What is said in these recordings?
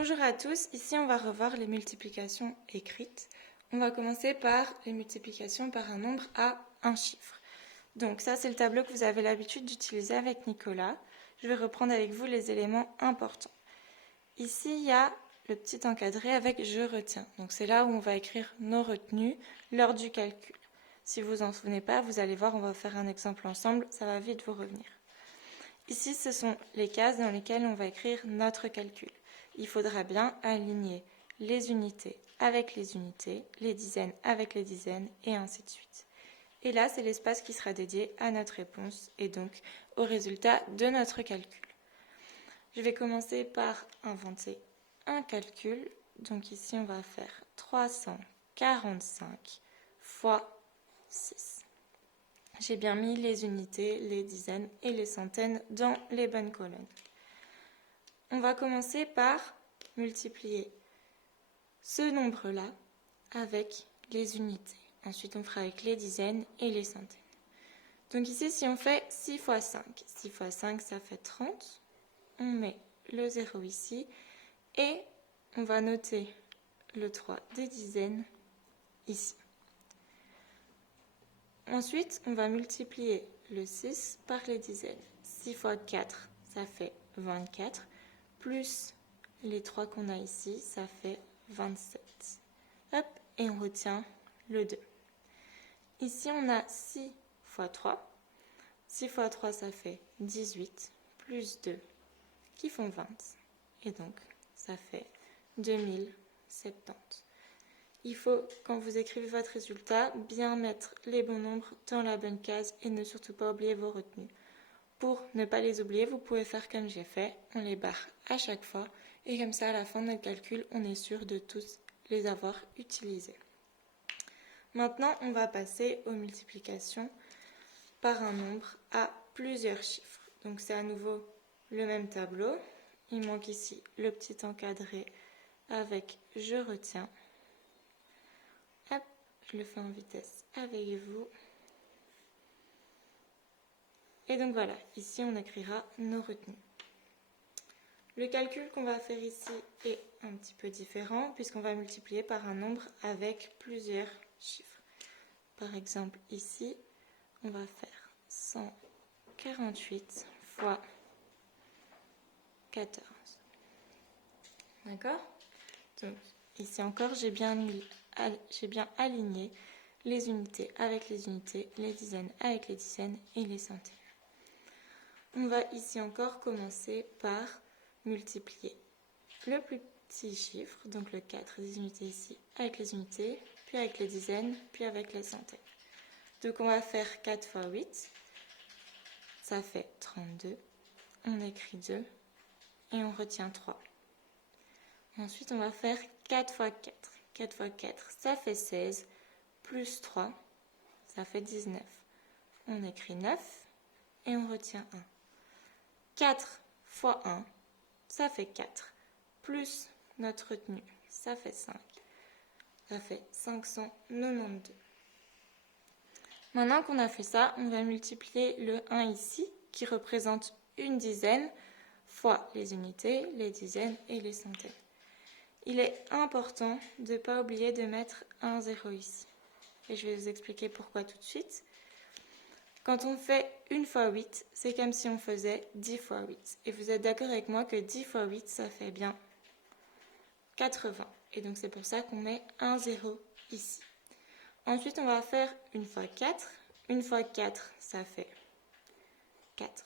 Bonjour à tous, ici on va revoir les multiplications écrites. On va commencer par les multiplications par un nombre à un chiffre. Donc ça c'est le tableau que vous avez l'habitude d'utiliser avec Nicolas. Je vais reprendre avec vous les éléments importants. Ici il y a le petit encadré avec « je retiens ». Donc c'est là où on va écrire nos retenues lors du calcul. Si vous vous en souvenez pas, vous allez voir, on va faire un exemple ensemble, ça va vite vous revenir. Ici ce sont les cases dans lesquelles on va écrire notre calcul. Il faudra bien aligner les unités avec les unités, les dizaines avec les dizaines, et ainsi de suite. Et là, c'est l'espace qui sera dédié à notre réponse et donc au résultat de notre calcul. Je vais commencer par inventer un calcul. Donc ici, on va faire 345 fois 6. J'ai bien mis les unités, les dizaines et les centaines dans les bonnes colonnes. On va commencer par multiplier ce nombre-là avec les unités. Ensuite, on fera avec les dizaines et les centaines. Donc ici, si on fait 6 fois 5, 6 fois 5, ça fait 30. On met le 0 ici et on va noter le 3 des dizaines ici. Ensuite, on va multiplier le 6 par les dizaines. 6 fois 4, ça fait 24, plus les 3 qu'on a ici, ça fait 27. Hop, et on retient le 2. Ici, on a 6 fois 3. 6 fois 3, ça fait 18, plus 2, qui font 20. Et donc, ça fait 2070. Il faut, quand vous écrivez votre résultat, bien mettre les bons nombres dans la bonne case et ne surtout pas oublier vos retenues. Pour ne pas les oublier, vous pouvez faire comme j'ai fait, on les barre à chaque fois et comme ça, à la fin de notre calcul, on est sûr de tous les avoir utilisés. Maintenant, on va passer aux multiplications par un nombre à plusieurs chiffres. Donc c'est à nouveau le même tableau. Il manque ici le petit encadré avec « je retiens ». Hop, je le fais en vitesse avec vous. Et donc voilà, ici on écrira nos retenues. Le calcul qu'on va faire ici est un petit peu différent puisqu'on va multiplier par un nombre avec plusieurs chiffres. Par exemple ici, on va faire 148 fois 14. D'accord? Donc ici encore, j'ai bien aligné les unités avec les unités, les dizaines avec les dizaines et les centaines. On va ici encore commencer par multiplier le plus petit chiffre, donc le 4 des unités ici, avec les unités, puis avec les dizaines, puis avec les centaines. Donc on va faire 4 fois 8, ça fait 32, on écrit 2 et on retient 3. Ensuite on va faire 4 fois 4, 4 fois 4, ça fait 16, plus 3, ça fait 19. On écrit 9 et on retient 1. 4 fois 1, ça fait 4, plus notre retenue, ça fait 5. Ça fait 592. Maintenant qu'on a fait ça, on va multiplier le 1 ici, qui représente une dizaine, fois les unités, les dizaines et les centaines. Il est important de ne pas oublier de mettre un 0 ici. Et je vais vous expliquer pourquoi tout de suite. Quand on fait 1 fois 8, c'est comme si on faisait 10 fois 8. Et vous êtes d'accord avec moi que 10 fois 8, ça fait bien 80. Et donc c'est pour ça qu'on met un 0 ici. Ensuite, on va faire 1 fois 4. 1 fois 4, ça fait 4.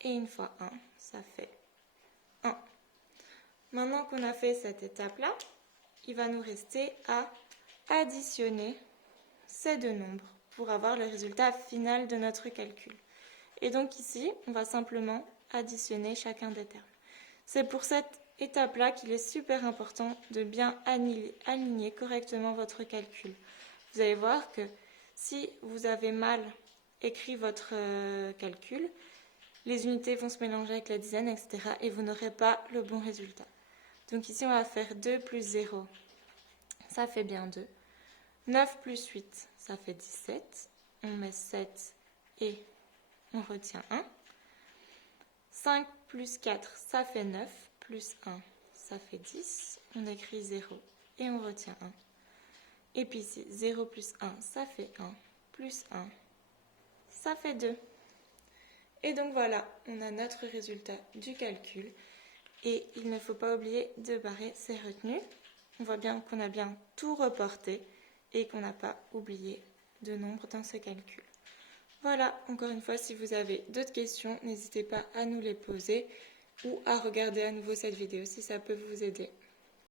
Et 1 fois 1, ça fait 1. Maintenant qu'on a fait cette étape-là, il va nous rester à additionner ces deux nombres pour avoir le résultat final de notre calcul. Et donc ici, on va simplement additionner chacun des termes. C'est pour cette étape-là qu'il est super important de bien aligner correctement votre calcul. Vous allez voir que si vous avez mal écrit votre calcul, les unités vont se mélanger avec la dizaine, etc. et vous n'aurez pas le bon résultat. Donc ici, on va faire 2 plus 0, ça fait bien 2. 9 plus 8, ça fait 17. On met 7 et on retient 1. 5 plus 4, ça fait 9. Plus 1, ça fait 10. On écrit 0 et on retient 1. Et puis ici, 0 plus 1, ça fait 1. Plus 1, ça fait 2. Et donc voilà, on a notre résultat du calcul. Et il ne faut pas oublier de barrer ses retenues. On voit bien qu'on a bien tout reporté et qu'on n'a pas oublié de nombre dans ce calcul. Voilà, encore une fois, si vous avez d'autres questions, n'hésitez pas à nous les poser ou à regarder à nouveau cette vidéo si ça peut vous aider.